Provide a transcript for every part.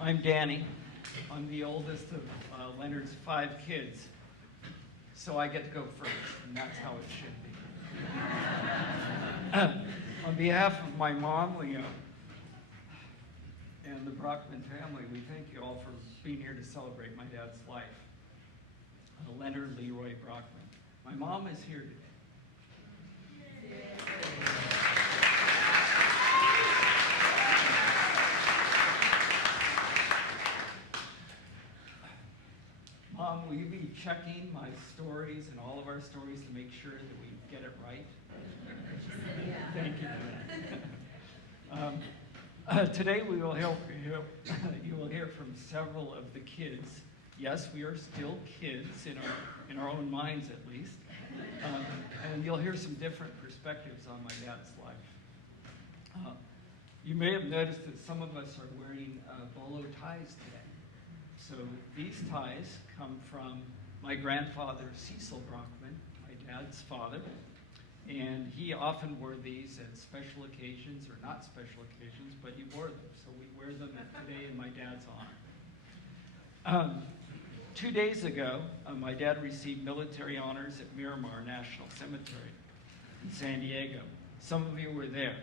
I'm Danny. I'm the oldest of Leonard's 5 kids, so I get to go first, and that's how it should be. On behalf of my mom, Leo, and the Brockman family, we thank you all for being here to celebrate my dad's life. Leonard Leroy Brockman. My mom is here today. Mom, will you be checking my stories and all of our stories to make sure that we get it right? Yeah. Thank you for that. Today we will you will hear from several of the kids. Yes, we are still kids in our own minds at least. And you'll hear some different perspectives on my dad's life. You may have noticed that some of us are wearing bolo ties today. So these ties come from my grandfather, Cecil Brockman, my dad's father. And he often wore these at special occasions, or not special occasions, but he wore them. So we wear them today in my dad's honor. 2 days ago, my dad received military honors at Miramar National Cemetery in San Diego. Some of you were there.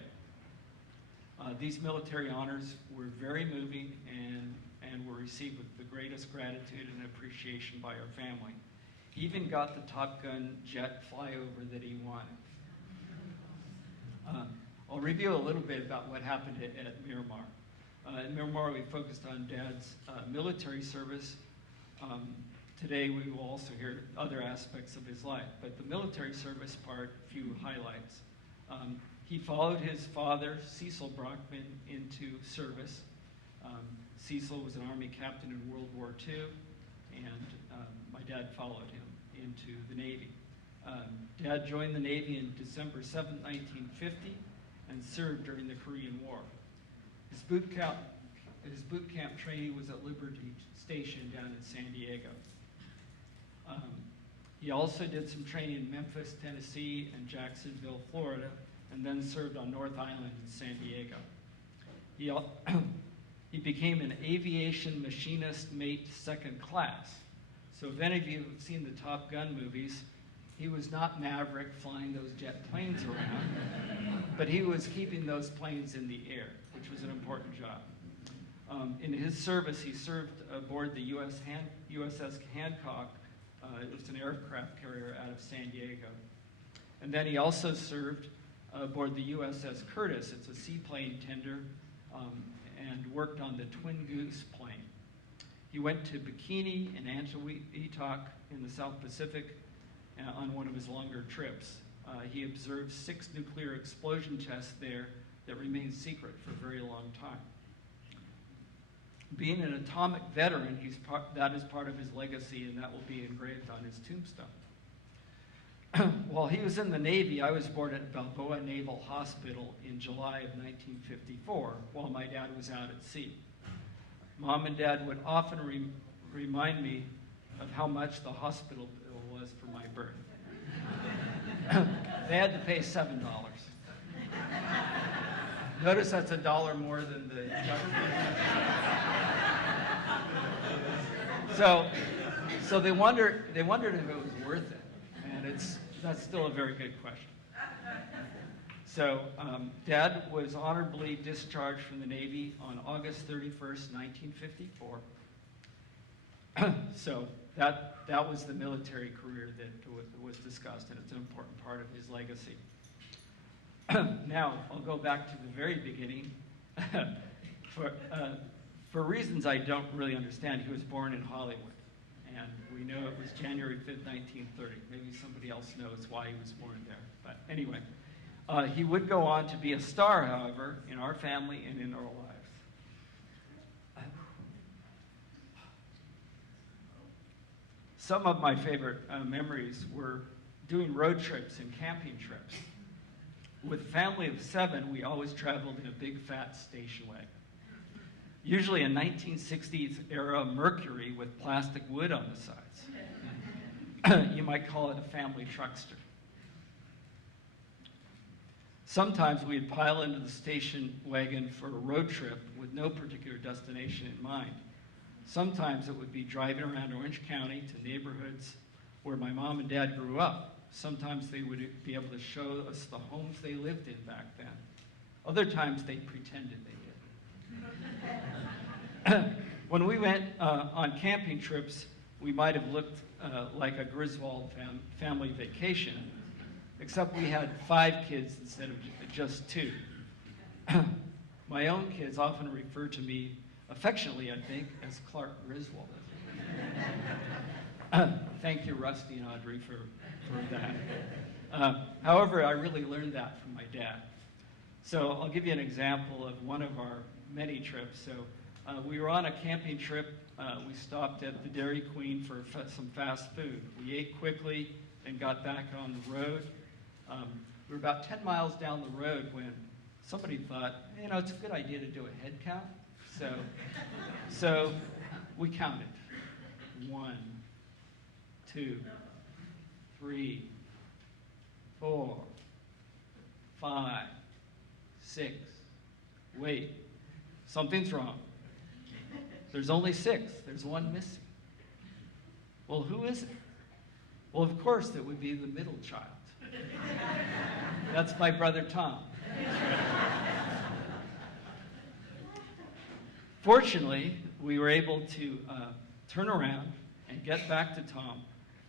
These military honors were very moving and were received with the greatest gratitude and appreciation by our family. He even got the Top Gun jet flyover that he wanted. I'll review a little bit about what happened at Miramar. At Miramar, we focused on Dad's military service. Today, we will also hear other aspects of his life, but the military service part, a few highlights. He followed his father, Cecil Brockman, into service. Cecil was an Army captain in World War II, and my dad followed him into the Navy. Dad joined the Navy in December 7, 1950, and served during the Korean War. His boot camp training was at Liberty Station down in San Diego. He also did some training in Memphis, Tennessee, and Jacksonville, Florida, and then served on North Island in San Diego. He became an aviation machinist mate 2nd class. So if any of you have seen the Top Gun movies, he was not Maverick flying those jet planes around, but he was keeping those planes in the air, which was an important job. In his service, he served aboard the USS Hancock. It was an aircraft carrier out of San Diego. And then he also served aboard the USS Curtis. It's a seaplane tender, and worked on the Twin Goose plane. He went to Bikini and Antietam in the South Pacific on one of his longer trips. He observed 6 nuclear explosion tests there that remained secret for a very long time. Being an atomic veteran, that is part of his legacy, and that will be engraved on his tombstone. While he was in the Navy, I was born at Balboa Naval Hospital in July of 1954, while my dad was out at sea. Mom and Dad would often remind me of how much the hospital bill was for my birth. They had to pay $7. Notice that's $1 more than the So they wondered if it was worth it, and that's still a very good question. So Dad was honorably discharged from the Navy on August 31st, 1954. So that was the military career that was discussed, and it's an important part of his legacy. Now, I'll go back to the very beginning. For reasons I don't really understand, he was born in Hollywood, and we know it was January 5th, 1930. Maybe somebody else knows why he was born there, but anyway. He would go on to be a star, however, in our family and in our lives. Some of my favorite memories were doing road trips and camping trips. With a family of 7, we always traveled in a big fat station wagon. Usually a 1960s era Mercury with plastic wood on the sides. You might call it a family truckster. Sometimes we'd pile into the station wagon for a road trip with no particular destination in mind. Sometimes it would be driving around Orange County to neighborhoods where my mom and dad grew up. Sometimes they would be able to show us the homes they lived in back then. Other times they pretended they did. When we went on camping trips, we might have looked like a Griswold family vacation, except we had 5 kids instead of just 2. My own kids often refer to me affectionately, I think, as Clark Griswold. Thank you, Rusty and Audrey, for that. However, I really learned that from my dad. So I'll give you an example of one of our many trips. So we were on a camping trip. We stopped at the Dairy Queen for some fast food. We ate quickly and got back on the road. We were about 10 miles down the road when somebody thought, it's a good idea to do a head count. So we counted. 1, 2, 3, 4, 5, 6. Wait, something's wrong. There's only 6. There's 1 missing. Well, who is it? Well, of course, it would be the middle child. That's my brother Tom. Fortunately, we were able to turn around and get back to Tom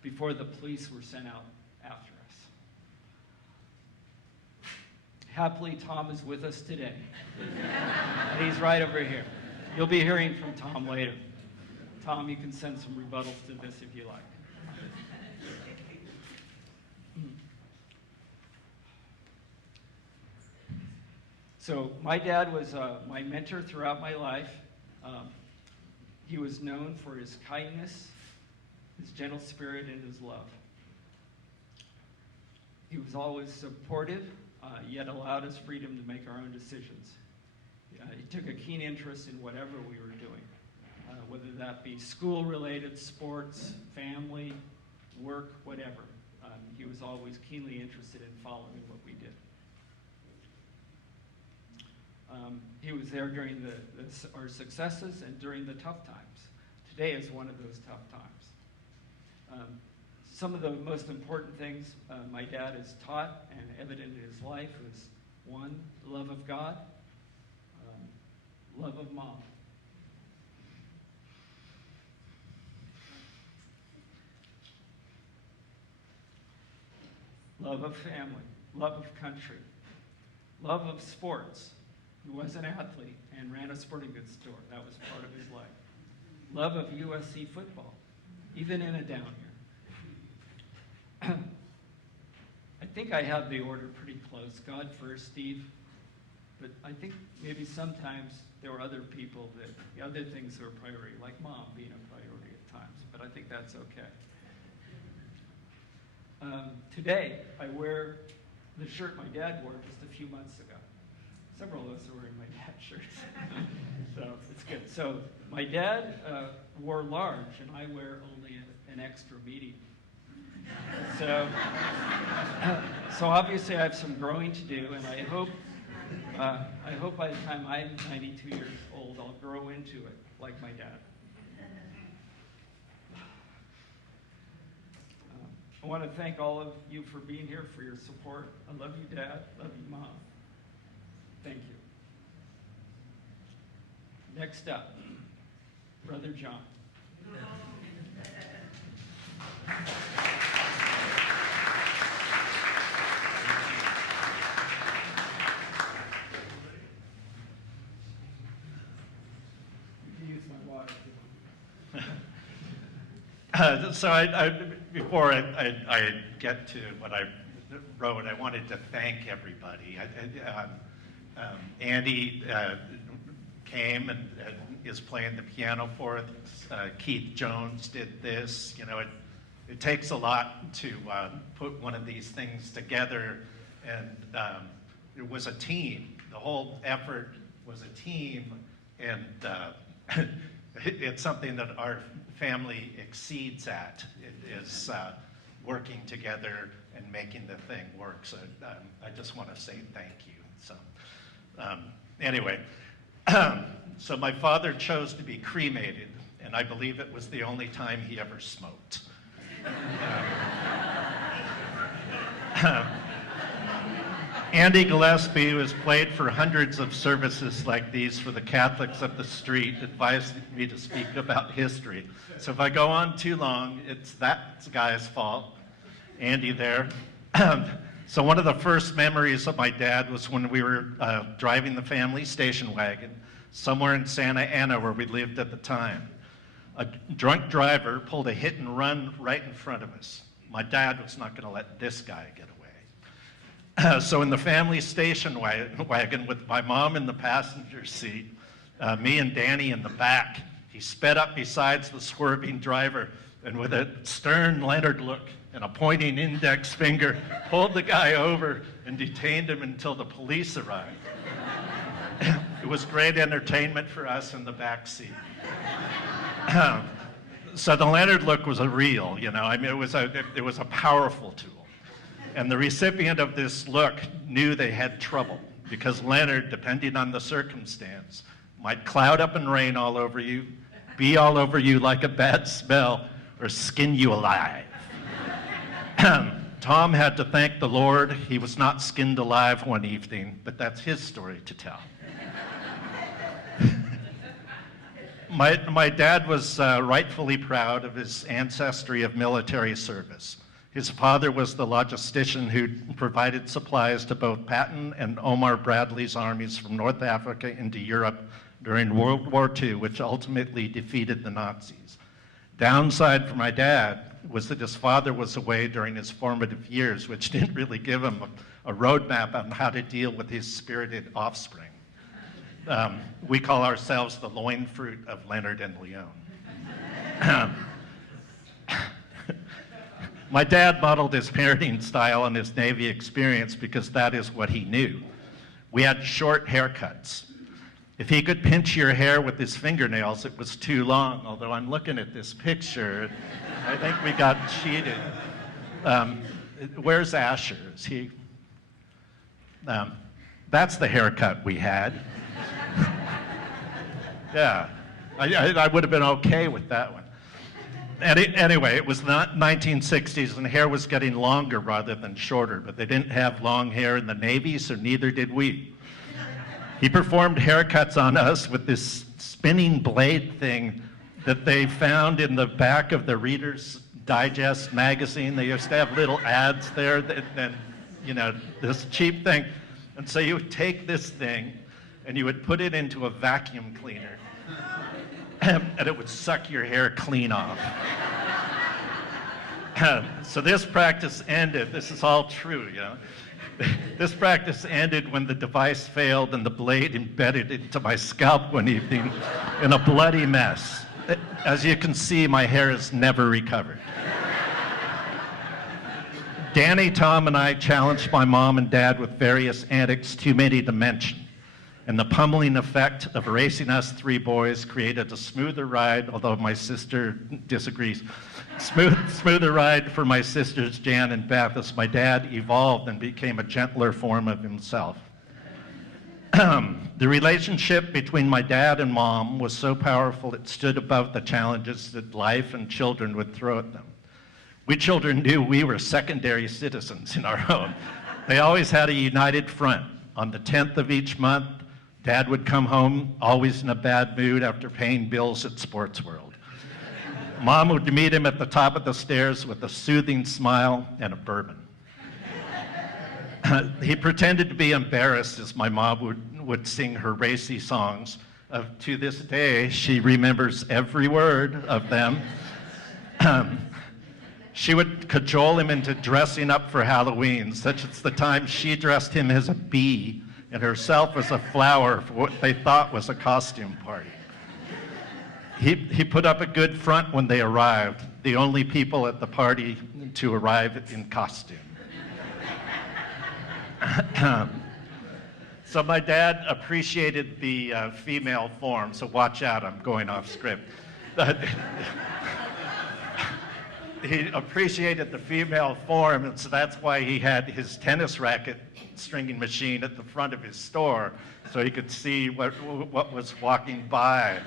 before the police were sent out after us. Happily, Tom is with us today. And he's right over here. You'll be hearing from Tom later. Tom, you can send some rebuttals to this if you like. So my dad was my mentor throughout my life. He was known for his kindness, his gentle spirit, and his love. He was always supportive, yet allowed us freedom to make our own decisions. He took a keen interest in whatever we were doing, whether that be school-related, sports, family, work, whatever. He was always keenly interested in following what we did. He was there during our successes and during the tough times. Today is one of those tough times. Some of the most important things my dad has taught and evident in his life was, 1, love of God, love of mom. Love of family, love of country, love of sports. He was an athlete and ran a sporting goods store. That was part of his life. Love of USC football, even in a down year. I think I have the order pretty close. God first, Steve. But I think maybe sometimes there were other people that the other things were a priority, like mom being a priority at times. But I think that's okay. Today, I wear the shirt my dad wore just a few months ago. Several of us are wearing my dad's shirts. So it's good. So my dad wore large, and I wear only an extra medium. So obviously I have some growing to do, and I hope by the time I'm 92 years old, I'll grow into it like my dad. I want to thank all of you for being here, for your support. I love you, Dad. Love you, Mom. Thank you. Next up, Brother John. You can use my water too. So before I get to what I wrote, I wanted to thank everybody. Andy came and is playing the piano for us. Keith Jones did this. It takes a lot to put one of these things together, and it was a team. The whole effort was a team, and it's something that our family exceeds at. It is working together and making the thing work. So I just want to say thank you. So anyway, so my father chose to be cremated, and I believe it was the only time he ever smoked. Andy Gillespie, who has played for hundreds of services like these for the Catholics up the street, advised me to speak about history. So if I go on too long, it's that guy's fault. Andy there. So one of the first memories of my dad was when we were driving the family station wagon somewhere in Santa Ana where we lived at the time. A drunk driver pulled a hit and run right in front of us. My dad was not going to let this guy get away. So in the family station wagon with my mom in the passenger seat, me and Danny in the back, he sped up beside the swerving driver and with a stern Leonard look and a pointing index finger, pulled the guy over and detained him until the police arrived. It was great entertainment for us in the back seat. So the Leonard look was a real, I mean, it was a powerful tool. And the recipient of this look knew they had trouble because Leonard, depending on the circumstance, might cloud up and rain all over you, be all over you like a bad smell, or skin you alive. Tom had to thank the Lord he was not skinned alive one evening, but that's his story to tell. My dad was rightfully proud of his ancestry of military service. His father was the logistician who provided supplies to both Patton and Omar Bradley's armies from North Africa into Europe during World War II, which ultimately defeated the Nazis. Downside for my dad was that his father was away during his formative years, which didn't really give him a roadmap on how to deal with his spirited offspring. We call ourselves the loin fruit of Leonard and Leon. My dad modeled his parenting style on his Navy experience because that is what he knew. We had short haircuts. If he could pinch your hair with his fingernails, it was too long, although I'm looking at this picture, I think we got cheated. Where's Asher? Is he? That's the haircut we had. Yeah, I would have been okay with that one. Anyway, it was not 1960s and hair was getting longer rather than shorter, but they didn't have long hair in the Navy, so neither did we. He performed haircuts on us with this spinning blade thing that they found in the back of the Reader's Digest magazine. They used to have little ads there, this cheap thing. And so you would take this thing and you would put it into a vacuum cleaner and it would suck your hair clean off. So this practice ended, this is all true, This practice ended when the device failed and the blade embedded into my scalp one evening in a bloody mess. As you can see, my hair has never recovered. Danny, Tom, and I challenged my mom and dad with various antics too many to mention. And the pummeling effect of racing us three boys created a smoother ride, although my sister disagrees, smoother ride for my sisters Jan and Beth as my dad evolved and became a gentler form of himself. The relationship between my dad and mom was so powerful it stood above the challenges that life and children would throw at them. We children knew we were secondary citizens in our home. They always had a united front. On the 10th of each month, Dad would come home, always in a bad mood after paying bills at Sports World. Mom would meet him at the top of the stairs with a soothing smile and a bourbon. He pretended to be embarrassed as my mom would sing her racy songs. To this day, she remembers every word of them. She would cajole him into dressing up for Halloween, such as the time she dressed him as a bee and herself as a flower for what they thought was a costume party. He put up a good front when they arrived, the only people at the party to arrive in costume. So my dad appreciated the female form, so watch out, I'm going off script. he appreciated the female form, and so that's why he had his tennis racket stringing machine at the front of his store, so he could see what was walking by.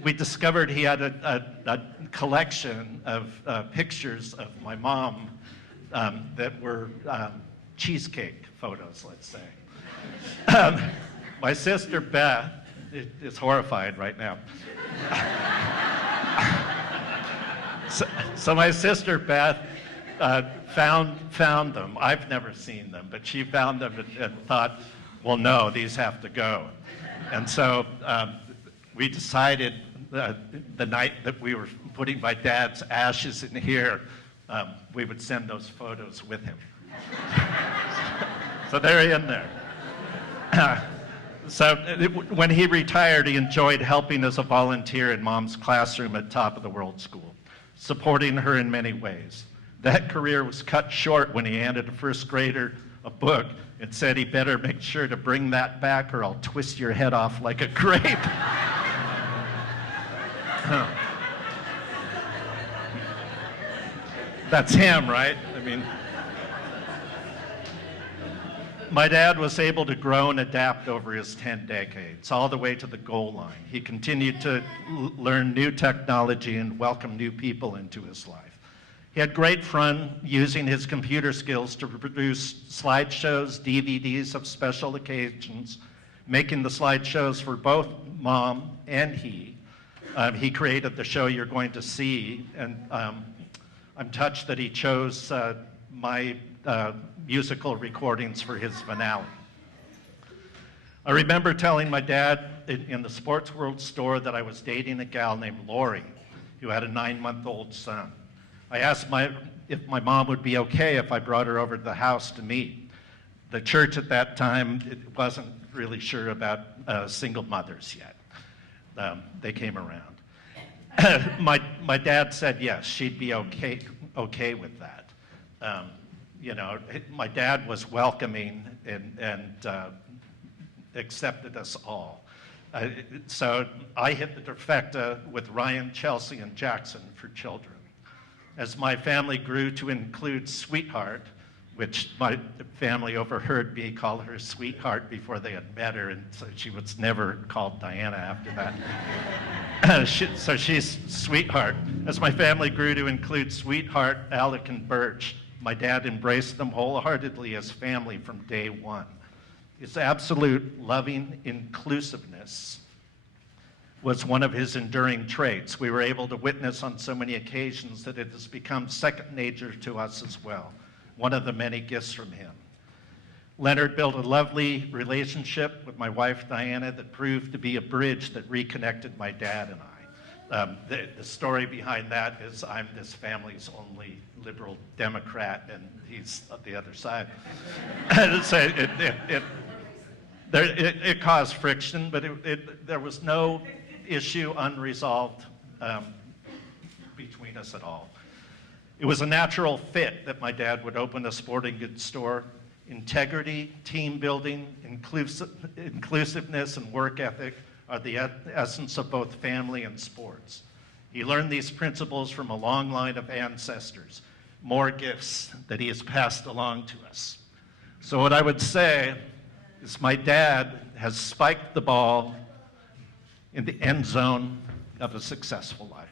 We discovered he had a collection of pictures of my mom that were cheesecake photos, let's say. My sister Beth is horrified right now. So my sister Beth found them. I've never seen them, but she found them and thought, well, no, these have to go. And so we decided the night that we were putting my dad's ashes in here, we would send those photos with him. So they're in there. So when he retired, he enjoyed helping as a volunteer in Mom's classroom at Top of the World School, supporting her in many ways. That career was cut short when he handed a first grader a book and said he better make sure to bring that back or I'll twist your head off like a grape. That's him, right? I mean, my dad was able to grow and adapt over his 10 decades, all the way to the goal line. He continued to learn new technology and welcome new people into his life. He had great fun using his computer skills to produce slideshows, DVDs of special occasions, making the slideshows for both Mom and he. He created the show you're going to see, and I'm touched that he chose my musical recordings for his finale. I remember telling my dad in the Sports World store that I was dating a gal named Lori, who had a 9-month-old son. I asked if my mom would be okay if I brought her over to the house to meet. The church at that time wasn't really sure about single mothers yet. They came around. My dad said yes, she'd be okay with that. You know, my dad was welcoming and accepted us all. So I hit the trifecta with Ryan, Chelsea, and Jackson for children. As my family grew to include Sweetheart, which my family overheard me call her Sweetheart before they had met her, and so she was never called Diana after that. So she's Sweetheart. As my family grew to include Sweetheart, Alec, and Birch, my dad embraced them wholeheartedly as family from day one. His absolute loving inclusiveness was one of his enduring traits. We were able to witness on so many occasions that it has become second nature to us as well, one of the many gifts from him. Leonard built a lovely relationship with my wife, Diana, that proved to be a bridge that reconnected my dad and I. The story behind that is I'm this family's only liberal Democrat, and he's on the other side. So it caused friction, but there was no issue unresolved between us at all. It was a natural fit that my dad would open a sporting goods store. Integrity, team building, inclusiveness, and work ethic are the essence of both family and sports. He learned these principles from a long line of ancestors, more gifts that he has passed along to us. So what I would say is my dad has spiked the ball in the end zone of a successful life.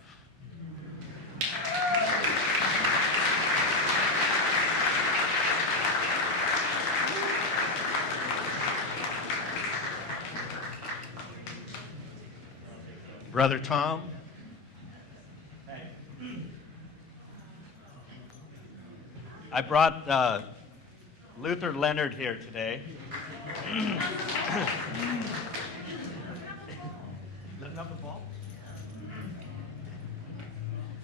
Brother Tom. Hey. I brought Luther Leonard here today. Enough the ball?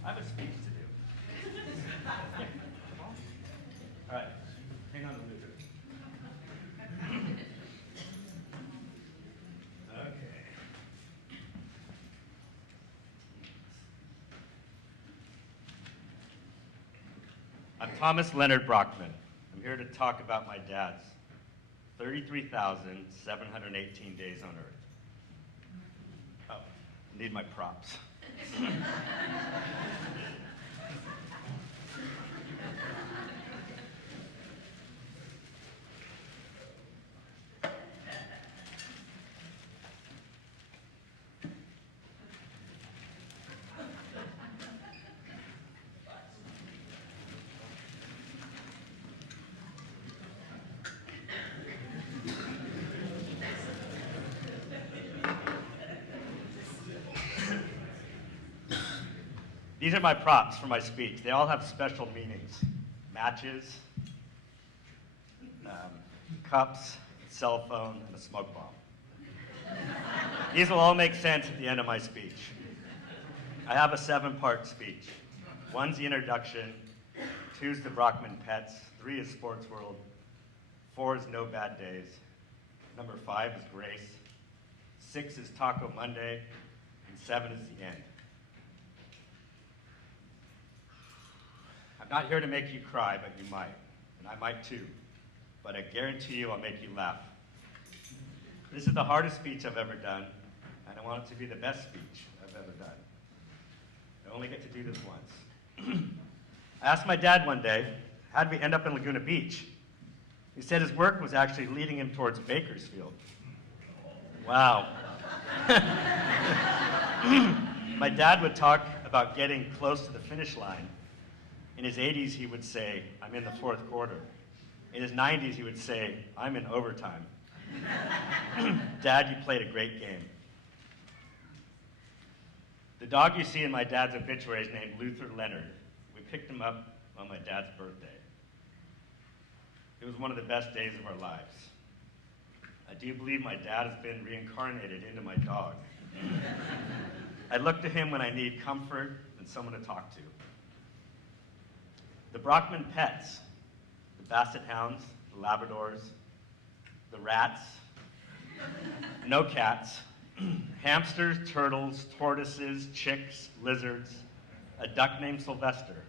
I have a speech to do. Yeah. All right. Hang on to Luther. Okay. I'm Thomas Leonard Brockman. I'm here to talk about my dad's 33,718 days on Earth. Oh, I need my props. These are my props for my speech. They all have special meanings. Matches, cups, cell phone, and a smoke bomb. These will all make sense at the end of my speech. I have a 7-part speech. 1's the introduction, 2's the Brockman pets, 3 is Sports World, 4 is No Bad Days, number 5 is Grace, 6 is Taco Monday, and 7 is the end. I'm not here to make you cry, but you might, and I might too. But I guarantee you I'll make you laugh. This is the hardest speech I've ever done, and I want it to be the best speech I've ever done. I only get to do this once. I asked my dad one day, how did we end up in Laguna Beach? He said his work was actually leading him towards Bakersfield. Wow. My dad would talk about getting close to the finish line. In his 80s, he would say, I'm in the 4th quarter. In his 90s, he would say, I'm in overtime. Dad, you played a great game. The dog you see in my dad's obituary is named Luther Leonard. We picked him up on my dad's birthday. It was one of the best days of our lives. I do believe my dad has been reincarnated into my dog. I look to him when I need comfort and someone to talk to. The Brockman pets, the Basset Hounds, the Labradors, the rats, no cats, hamsters, turtles, tortoises, chicks, lizards, a duck named Sylvester,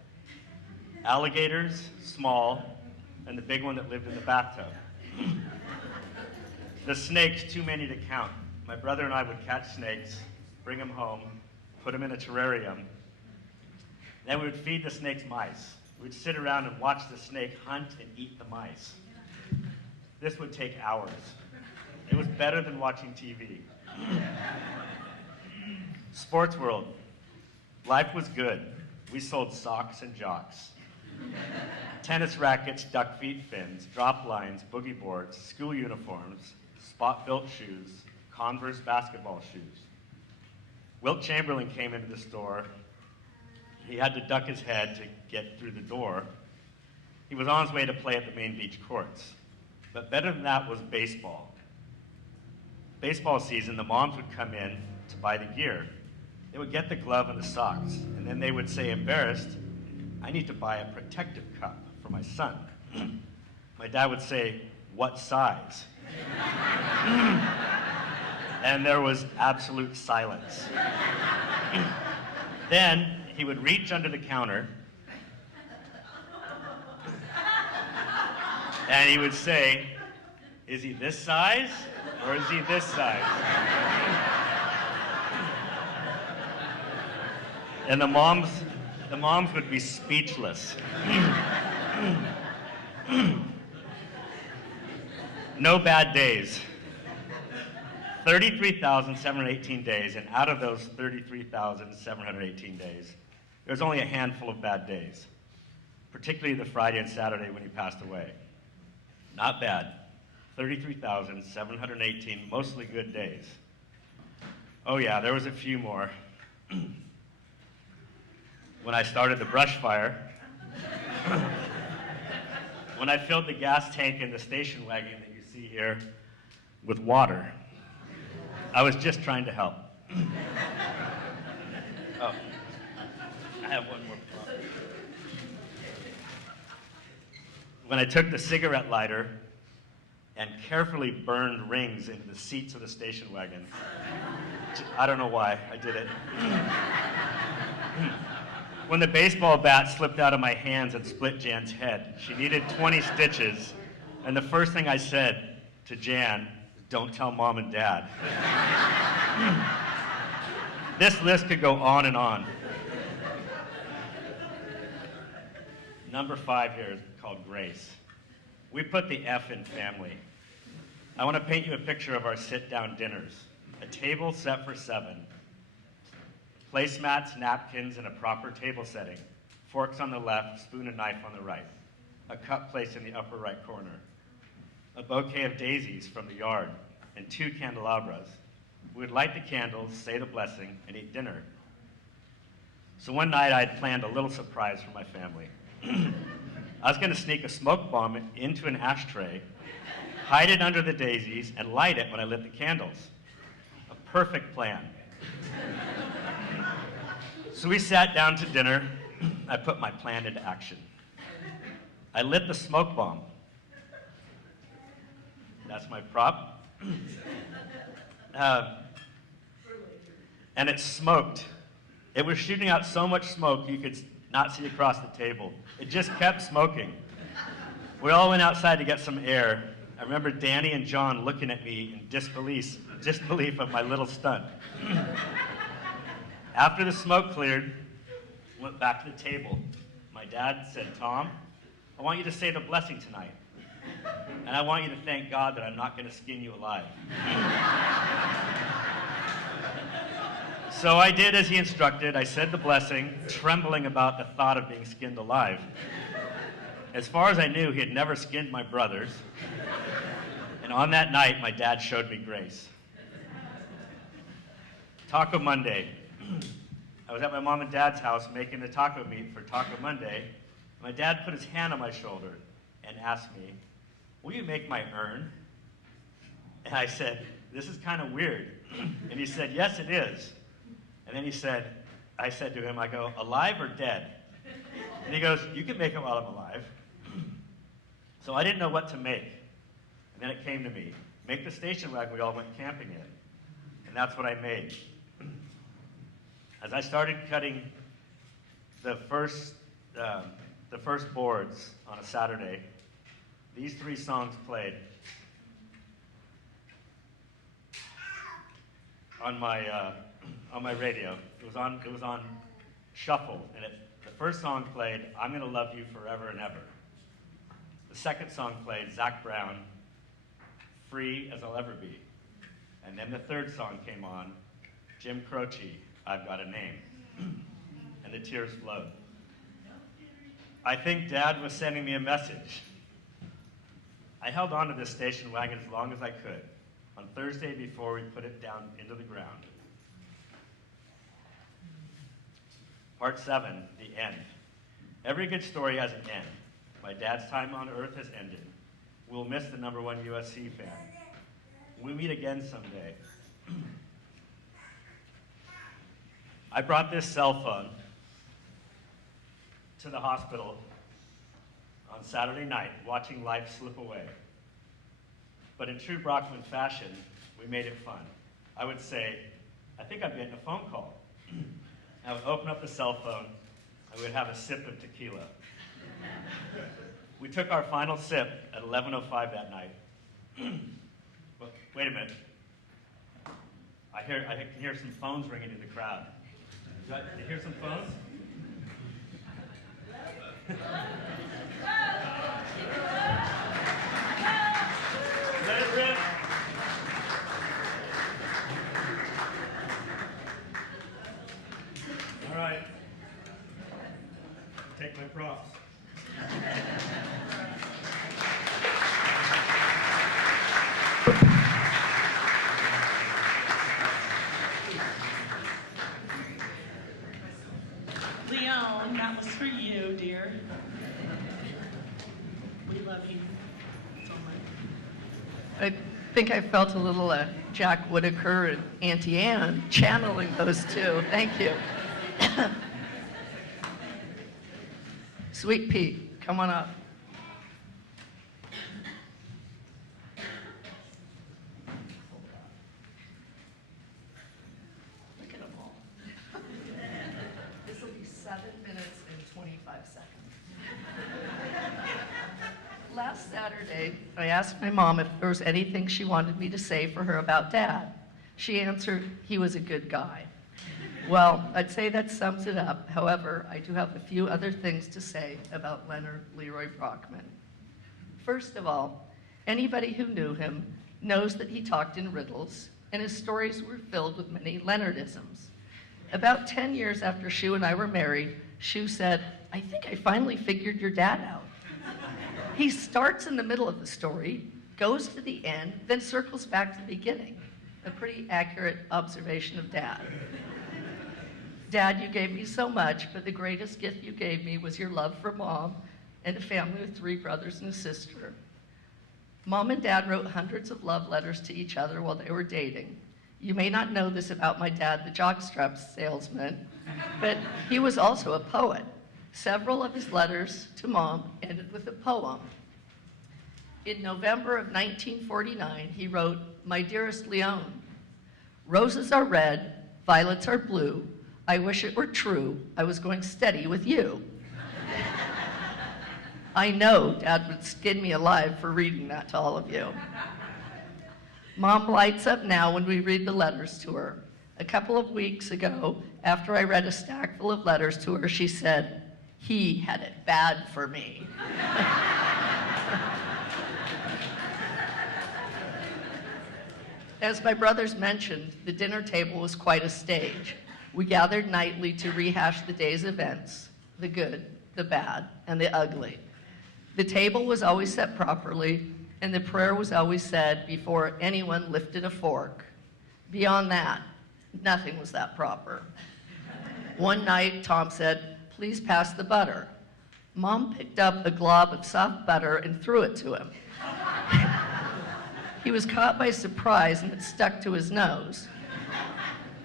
alligators, small, and the big one that lived in the bathtub. The snakes, too many to count. My brother and I would catch snakes, bring them home, put them in a terrarium. Then we would feed the snakes mice. We'd sit around and watch the snake hunt and eat the mice. This would take hours. It was better than watching TV. Sports World. Life was good. We sold socks and jocks. Tennis rackets, duck feet fins, drop lines, boogie boards, school uniforms, spot-built shoes, Converse basketball shoes. Wilt Chamberlain came into the store. He had to duck his head to get through the door. He was on his way to play at the main beach courts. But better than that was baseball. Baseball season, the moms would come in to buy the gear. They would get the glove and the socks, and then they would say, embarrassed, I need to buy a protective cup for my son. My dad would say, what size? And there was absolute silence. Then he would reach under the counter and he would say, is he this size or is he this size? And the moms would be speechless. No bad days. 33,718 days, and out of those 33,718 days, there was only a handful of bad days, particularly the Friday and Saturday when he passed away. Not bad. 33,718 mostly good days. Oh yeah, there was a few more. When I started the brush fire, when I filled the gas tank in the station wagon that you see here with water. I was just trying to help. Oh, I have one more prop. When I took the cigarette lighter and carefully burned rings into the seats of the station wagon. I don't know why I did it. When the baseball bat slipped out of my hands and split Jan's head, she needed 20 stitches, and the first thing I said to Jan, don't tell Mom and Dad. This list could go on and on. Number 5 here is called grace. We put the F in family. I want to paint you a picture of our sit-down dinners. A table set for 7. Placemats, napkins, and a proper table setting. Forks on the left, spoon and knife on the right. A cup placed in the upper right corner. A bouquet of daisies from the yard, and 2 candelabras. We would light the candles, say the blessing, and eat dinner. So one night I had planned a little surprise for my family. I was going to sneak a smoke bomb into an ashtray, hide it under the daisies, and light it when I lit the candles. A perfect plan. So we sat down to dinner. I put my plan into action. I lit the smoke bomb. That's my prop. And it smoked. It was shooting out so much smoke you could not see across the table. It just kept smoking. We all went outside to get some air. I remember Danny and John looking at me in disbelief of my little stunt. After the smoke cleared, went back to the table. My dad said, "Tom, I want you to say the blessing tonight. And I want you to thank God that I'm not going to skin you alive." So I did as he instructed. I said the blessing, trembling about the thought of being skinned alive. As far as I knew, he had never skinned my brothers. And on that night, my dad showed me grace. Taco Monday. I was at my mom and dad's house making the taco meat for Taco Monday. My dad put his hand on my shoulder and asked me, "Will you make my urn?" And I said, "This is kind of weird." And he said, "Yes, it is." And then I said to him, I go, "Alive or dead?" And he goes, "You can make it while I'm alive." So I didn't know what to make. And then it came to me, make the station wagon we all went camping in. And that's what I made. As I started cutting the first boards on a Saturday, these 3 songs played on my radio. It was on shuffle, and the first song played, "I'm Gonna Love You Forever and Ever." The second song played, Zac Brown, "Free as I'll Ever Be." And then the third song came on, Jim Croce, "I've Got a Name." And the tears flowed. I think Dad was sending me a message. I held on to this station wagon as long as I could, on Thursday before we put it down into the ground. Part 7, the end. Every good story has an end. My dad's time on earth has ended. We'll miss the #1 USC fan. We'll meet again someday. I brought this cell phone to the hospital on Saturday night, watching life slip away. But in true Brockman fashion, we made it fun. I would say, "I think I'm getting a phone call." I would open up the cell phone, and we would have a sip of tequila. We took our final sip at 11:05 that night. Well, wait a minute. I can hear some phones ringing in the crowd. Do you hear some phones? Let it rip. All right. Take my props. Leon, that was for you, dear. We love you. It's all right. I think I felt a little Jack Whitaker and Auntie Anne channeling those two. Thank you. Sweet Pea, come on up. Look at them all. This will be 7 minutes and 25 seconds. Last Saturday, I asked my mom if there was anything she wanted me to say for her about Dad. She answered, he was a good guy. Well, I'd say that sums it up. However, I do have a few other things to say about Leonard Leroy Brockman. First of all, anybody who knew him knows that he talked in riddles, and his stories were filled with many Leonardisms. About 10 years after Shu and I were married, Shu said, "I think I finally figured your dad out." He starts in the middle of the story, goes to the end, then circles back to the beginning. A pretty accurate observation of Dad. Dad, you gave me so much, but the greatest gift you gave me was your love for Mom and a family of 3 brothers and a sister. Mom and Dad wrote hundreds of love letters to each other while they were dating. You may not know this about my dad, the jockstrap salesman, but he was also a poet. Several of his letters to Mom ended with a poem. In November of 1949, he wrote, "My dearest Leon, roses are red, violets are blue. I wish it were true, I was going steady with you." I know Dad would skin me alive for reading that to all of you. Mom lights up now when we read the letters to her. A couple of weeks ago, after I read a stack full of letters to her, she said, "He had it bad for me." As my brothers mentioned, the dinner table was quite a stage. We gathered nightly to rehash the day's events, the good, the bad, and the ugly. The table was always set properly, and the prayer was always said before anyone lifted a fork. Beyond that, nothing was that proper. One night, Tom said, "Please pass the butter." Mom picked up a glob of soft butter and threw it to him. He was caught by surprise and it stuck to his nose.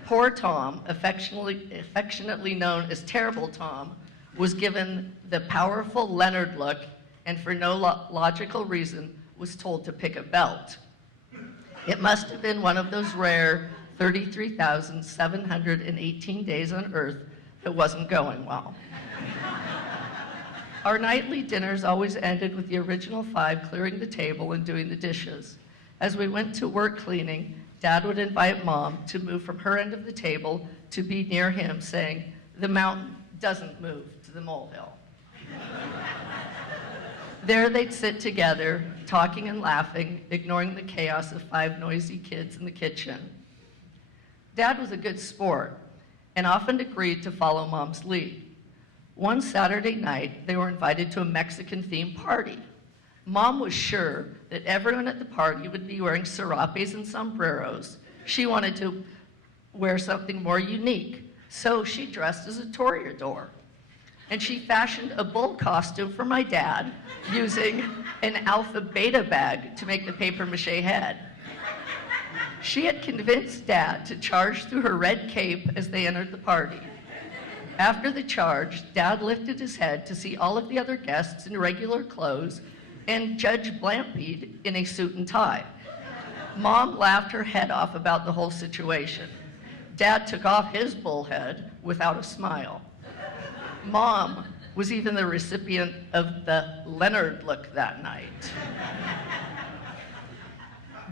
Poor Tom, affectionately known as Terrible Tom, was given the powerful Leonard look and for no logical reason was told to pick a belt. It must have been one of those rare 33,718 days on Earth that wasn't going well. Our nightly dinners always ended with the original 5 clearing the table and doing the dishes. As we went to work cleaning, Dad would invite Mom to move from her end of the table to be near him, saying, "The mountain doesn't move to the molehill." There they'd sit together, talking and laughing, ignoring the chaos of 5 noisy kids in the kitchen. Dad was a good sport and often agreed to follow Mom's lead. One Saturday night, they were invited to a Mexican-themed party. Mom was sure that everyone at the party would be wearing serapes and sombreros. She wanted to wear something more unique, so she dressed as a toreador. And she fashioned a bull costume for my dad using an alpha beta bag to make the papier-mâché head. She had convinced Dad to charge through her red cape as they entered the party. After the charge, Dad lifted his head to see all of the other guests in regular clothes and Judge Blampede in a suit and tie. Mom laughed her head off about the whole situation. Dad took off his bull head without a smile. Mom was even the recipient of the Leonard look that night.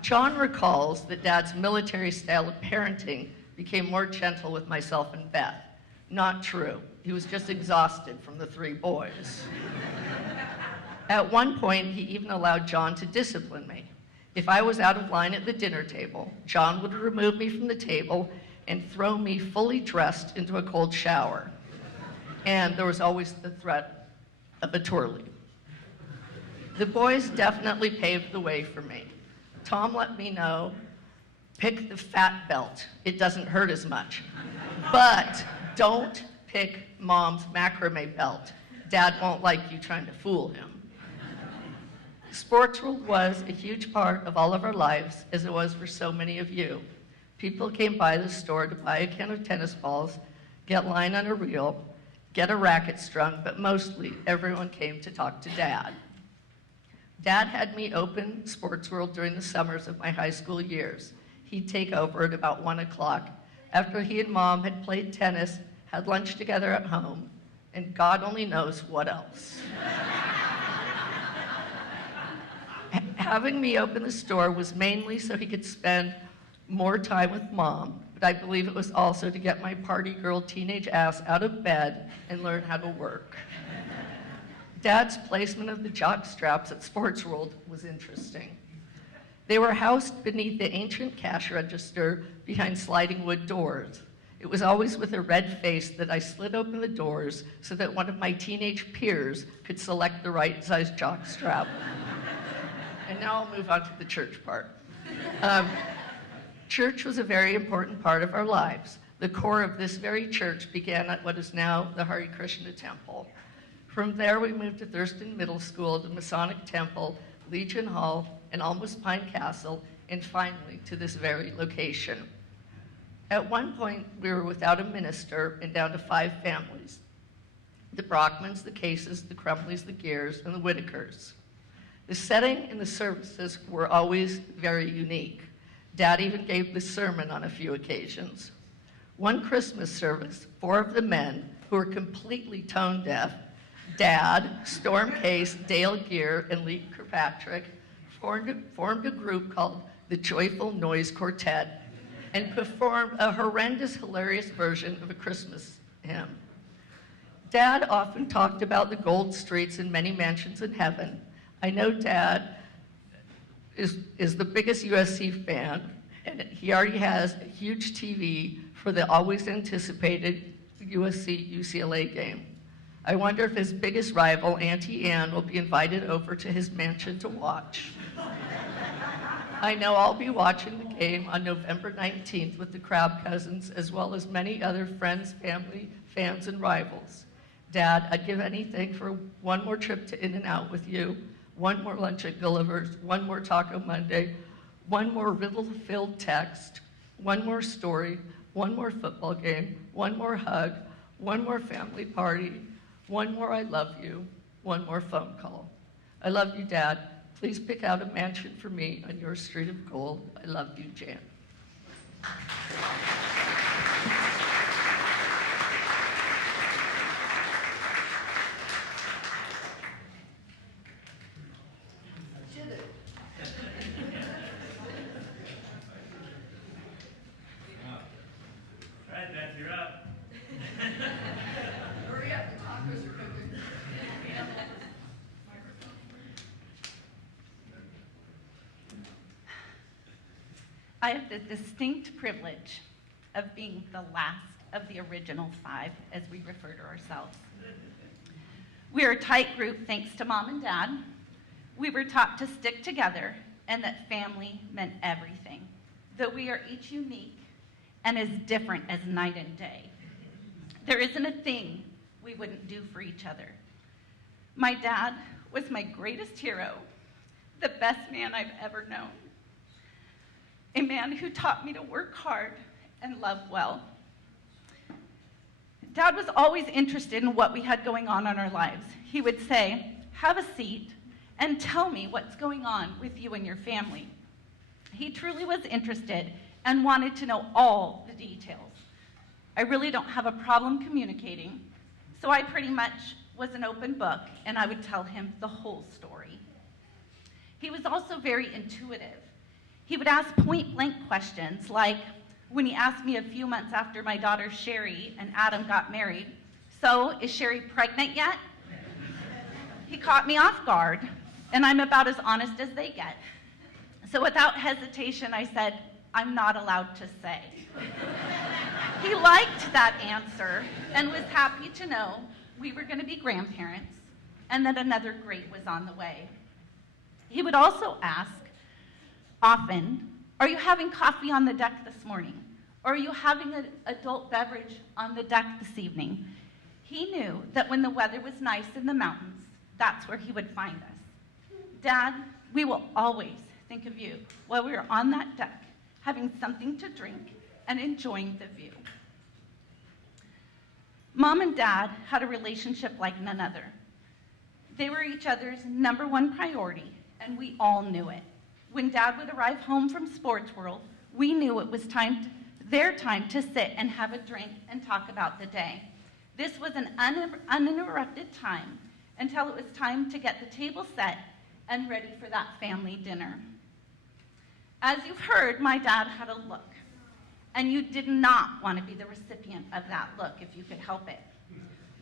John recalls that Dad's military style of parenting became more gentle with myself and Beth. Not true. He was just exhausted from the 3 boys. At one point, he even allowed John to discipline me. If I was out of line at the dinner table, John would remove me from the table and throw me fully dressed into a cold shower. And there was always the threat of a twirly. The boys definitely paved the way for me. Tom let me know, pick the fat belt. It doesn't hurt as much. But don't pick Mom's macrame belt. Dad won't like you trying to fool him. Sports World was a huge part of all of our lives, as it was for so many of you. People came by the store to buy a can of tennis balls, get line on a reel, get a racket strung, but mostly everyone came to talk to Dad. Dad had me open Sports World during the summers of my high school years. He'd take over at about 1 o'clock after he and Mom had played tennis, had lunch together at home, and God only knows what else. Having me open the store was mainly so he could spend more time with Mom, but but I believe it was also to get my party girl teenage ass out of bed and learn how to work. Dad's placement of the jock straps at Sports World was interesting. They were housed beneath the ancient cash register behind sliding wood doors. It was always with a red face that I slid open the doors so that one of my teenage peers could select the right size jock strap. And now I'll move on to the church part. Church was a very important part of our lives. The core of this very church began at what is now the Hare Krishna Temple. From there, we moved to Thurston Middle School, the Masonic Temple, Legion Hall, and Almost Pine Castle, and finally to this very location. At one point, we were without a minister and down to 5 families: the Brockmans, the Cases, the Crumleys, the Gears, and the Whitakers. The setting and the services were always very unique. Dad even gave the sermon on a few occasions. One Christmas service, 4 of the men, who were completely tone deaf, Dad, Storm Case, Dale Gear, and Lee Kirkpatrick, formed a group called the Joyful Noise Quartet and performed a horrendous, hilarious version of a Christmas hymn. Dad often talked about the gold streets and many mansions in heaven. I know Dad is the biggest USC fan, and he already has a huge TV for the always anticipated USC-UCLA game. I wonder if his biggest rival, Auntie Anne, will be invited over to his mansion to watch. I know I'll be watching the game on November 19th with the Crab Cousins, as well as many other friends, family, fans, and rivals. Dad, I'd give anything for one more trip to In-N-Out with you, one more lunch at Gulliver's, one more Taco Monday, one more riddle-filled text, one more story, one more football game, one more hug, one more family party, one more I love you, one more phone call. I love you, Dad. Please pick out a mansion for me on your street of gold. I love you, Jan. All right, Beth, you're up. Hurry up, the tacos are cooking. I have the distinct privilege of being the last of the original 5, as we refer to ourselves. We are a tight group thanks to Mom and Dad. We were taught to stick together and that family meant everything, though we are each unique and as different as night and day. There isn't a thing we wouldn't do for each other. My dad was my greatest hero, the best man I've ever known. A man who taught me to work hard and love well. Dad was always interested in what we had going on in our lives. He would say, "Have a seat and tell me what's going on with you and your family." He truly was interested and wanted to know all the details. I really don't have a problem communicating, so I pretty much was an open book, and I would tell him the whole story. He was also very intuitive. He would ask point-blank questions, like when he asked me a few months after my daughter Sherry and Adam got married, "So, is Sherry pregnant yet?" He caught me off guard, and I'm about as honest as they get. So without hesitation, I said, "I'm not allowed to say." He liked that answer and was happy to know we were going to be grandparents and that another great was on the way. He would also ask, often, "Are you having coffee on the deck this morning? Or are you having an adult beverage on the deck this evening?" He knew that when the weather was nice in the mountains, that's where he would find us. "Dad, we will always think of you while we are on that deck, having something to drink and enjoying the view." Mom and Dad had a relationship like none other. They were each other's #1 priority, and we all knew it. When Dad would arrive home from Sports World, we knew it was their time to sit and have a drink and talk about the day. This was an uninterrupted time until it was time to get the table set and ready for that family dinner. As you've heard, my dad had a look, and you did not want to be the recipient of that look if you could help it.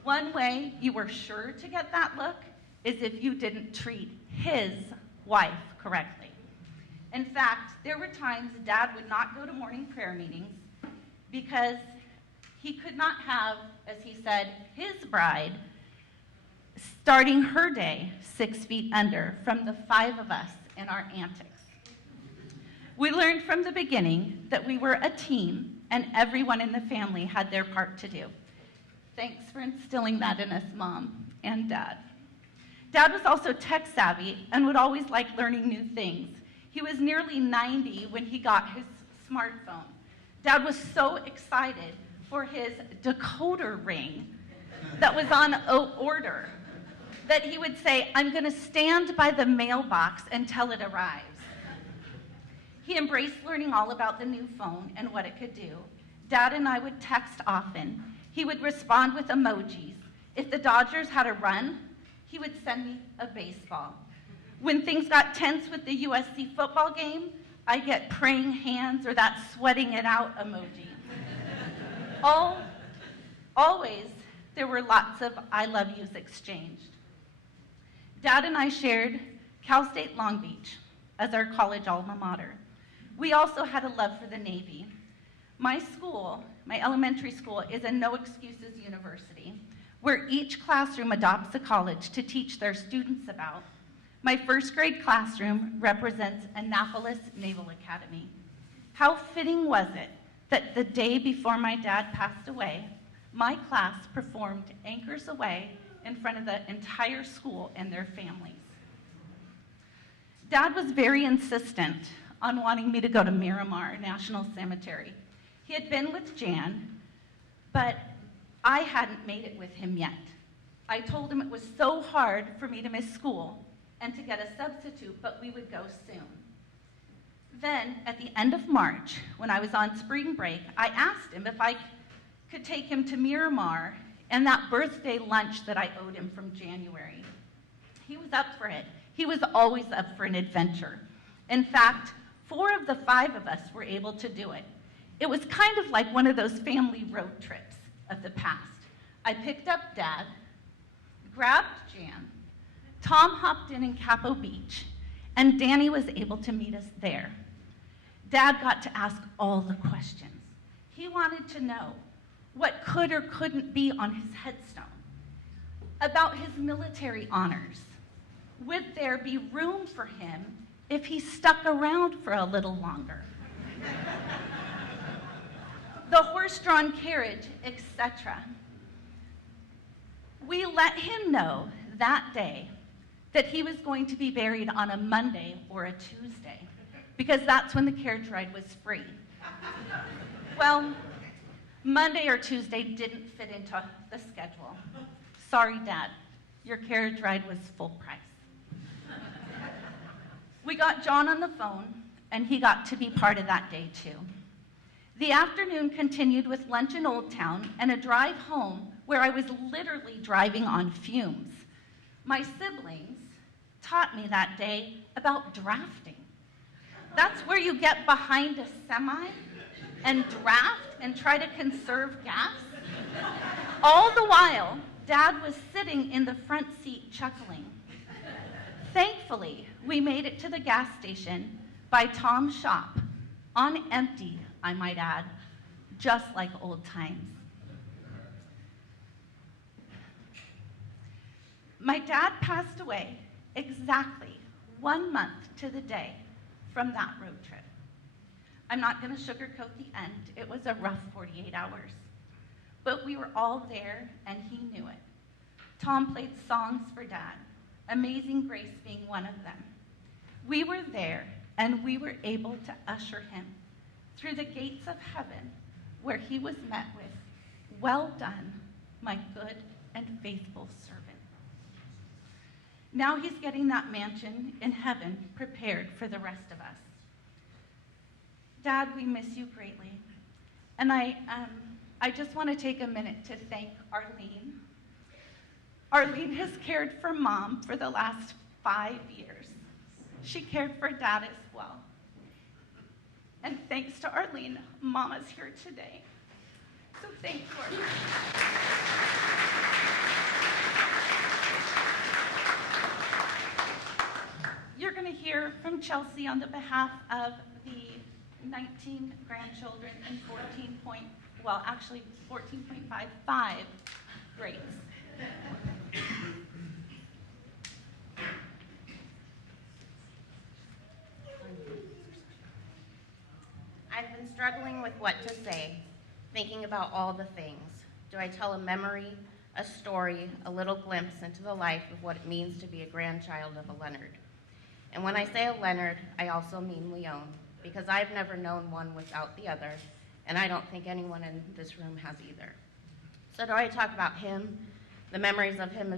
One way you were sure to get that look is if you didn't treat his wife correctly. In fact, there were times Dad would not go to morning prayer meetings because he could not have, as he said, his bride starting her day 6 feet under from the 5 of us in our antics. We learned from the beginning that we were a team and everyone in the family had their part to do. Thanks for instilling that in us, Mom and Dad. Dad was also tech savvy and would always like learning new things. He was nearly 90 when he got his smartphone. Dad was so excited for his decoder ring that was on order that he would say, "I'm going to stand by the mailbox until it arrives." He embraced learning all about the new phone and what it could do. Dad and I would text often. He would respond with emojis. If the Dodgers had a run, he would send me a baseball. When things got tense with the USC football game, I get praying hands or that sweating it out emoji. Always, there were lots of I love yous exchanged. Dad and I shared Cal State Long Beach as our college alma mater. We also had a love for the Navy. My school, my elementary school, is a no excuses university where each classroom adopts a college to teach their students about. My first grade classroom represents Annapolis Naval Academy. How fitting was it that the day before my dad passed away, my class performed Anchors Away in front of the entire school and their families. Dad was very insistent on wanting me to go to Miramar National Cemetery. He had been with Jan, but I hadn't made it with him yet. I told him it was so hard for me to miss school and to get a substitute, but we would go soon. Then, at the end of March, when I was on spring break, I asked him if I could take him to Miramar and that birthday lunch that I owed him from January. He was up for it. He was always up for an adventure. In fact, 4 of the 5 of us were able to do it. It was kind of like one of those family road trips of the past. I picked up Dad, grabbed Jan, Tom hopped in Capo Beach, and Danny was able to meet us there. Dad got to ask all the questions. He wanted to know what could or couldn't be on his headstone, about his military honors. Would there be room for him if he stuck around for a little longer? The horse-drawn carriage, etc. We let him know that day that he was going to be buried on a Monday or a Tuesday, because that's when the carriage ride was free. Well, Monday or Tuesday didn't fit into the schedule. Sorry, Dad, your carriage ride was full price. We got John on the phone, and he got to be part of that day too. The afternoon continued with lunch in Old Town and a drive home where I was literally driving on fumes. My siblings taught me that day about drafting. That's where you get behind a semi and draft and try to conserve gas. All the while, Dad was sitting in the front seat chuckling. Thankfully, we made it to the gas station by Tom's shop, on empty, I might add, just like old times. My dad passed away exactly 1 month to the day from that road trip. I'm not going to sugarcoat the end. It was a rough 48 hours. But we were all there, and he knew it. Tom played songs for Dad, Amazing Grace being one of them. We were there, and we were able to usher him through the gates of heaven, where he was met with, "Well done, my good and faithful servant." Now he's getting that mansion in heaven prepared for the rest of us. Dad, we miss you greatly. And I just want to take a minute to thank Arlene. Arlene has cared for Mom for the last 5 years. She cared for Dad as well. And thank thanks to Arlene, Mama's here today. So thanks, Arlene. You're going to hear from Chelsea on the behalf of the 19 grandchildren and 14.55 grades. I've been struggling with what to say, thinking about all the things. Do I tell a memory, a story, a little glimpse into the life of what it means to be a grandchild of a Leonard? And when I say a Leonard, I also mean Leon, because I've never known one without the other, and I don't think anyone in this room has either. So do I talk about him, the memories of him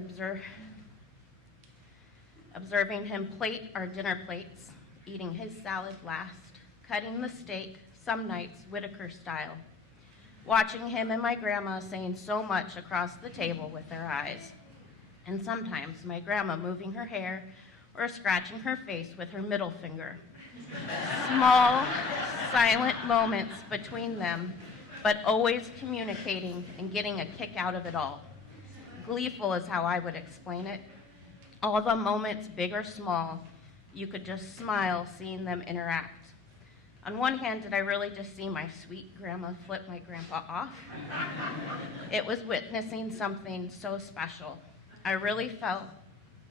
observing him plate our dinner plates, eating his salad last, cutting the steak, some nights Whitaker style, watching him and my grandma saying so much across the table with their eyes, and sometimes my grandma moving her hair or scratching her face with her middle finger. Small, silent moments between them, but always communicating and getting a kick out of it all. Gleeful is how I would explain it. All the moments, big or small, you could just smile seeing them interact. On one hand, did I really just see my sweet grandma flip my grandpa off? It was witnessing something so special. I really felt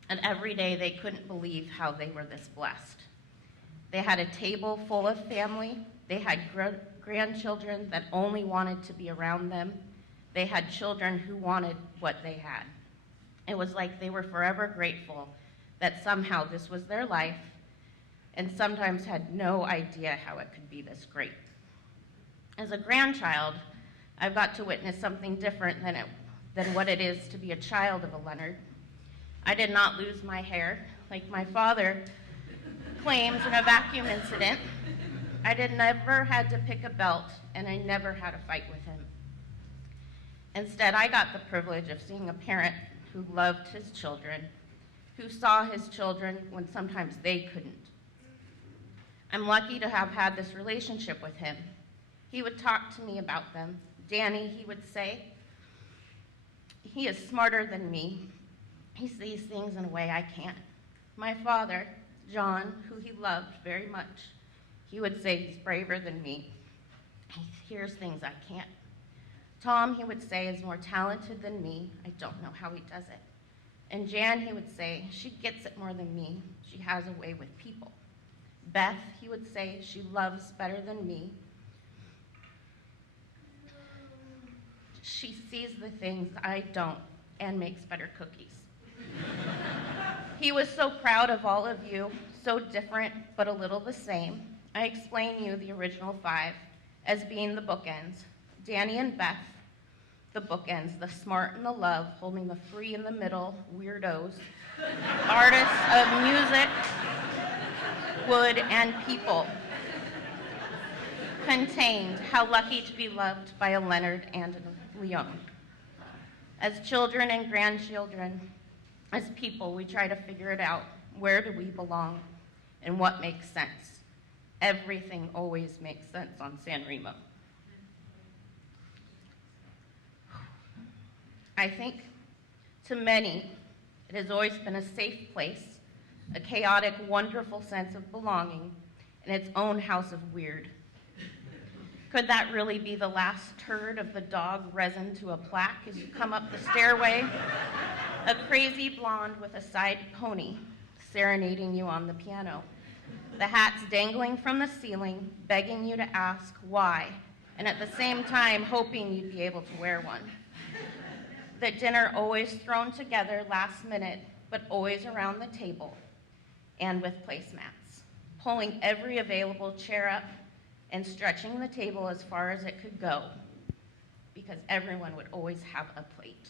that every day they couldn't believe how they were this blessed. They had a table full of family. They had grandchildren that only wanted to be around them. They had children who wanted what they had. It was like they were forever grateful that somehow this was their life, and sometimes had no idea how it could be this great. As a grandchild, I've got to witness something different than what it is to be a child of a Leonard. I did not lose my hair like my father claims in a vacuum incident. I never had to pick a belt, and I never had a fight with him. Instead, I got the privilege of seeing a parent who loved his children, who saw his children when sometimes they couldn't. I'm lucky to have had this relationship with him. He would talk to me about them. Danny, he would say, he is smarter than me. He sees things in a way I can't. My father, John, who he loved very much, he would say he's braver than me. He hears things I can't. Tom, he would say, is more talented than me. I don't know how he does it. And Jan, he would say, she gets it more than me. She has a way with people. Beth, he would say, she loves better than me. She sees the things I don't and makes better cookies. He was so proud of all of you, so different but a little the same. I explain you the original 5 as being the bookends. Danny and Beth, the bookends, the smart and the love, holding the free in the middle, weirdos, artists of music, wood, and people. Contained, how lucky to be loved by a Leonard and a Leon. As children and grandchildren, as people, we try to figure it out. Where do we belong? And what makes sense? Everything always makes sense on San Remo. I think to many, it has always been a safe place, a chaotic, wonderful sense of belonging in its own house of weird. Could that really be the last turd of the dog resin to a plaque as you come up the stairway? A crazy blonde with a side pony serenading you on the piano. The hats dangling from the ceiling, begging you to ask why, and at the same time hoping you'd be able to wear one. The dinner always thrown together last minute, but always around the table, and with placemats, pulling every available chair up and stretching the table as far as it could go, because everyone would always have a plate.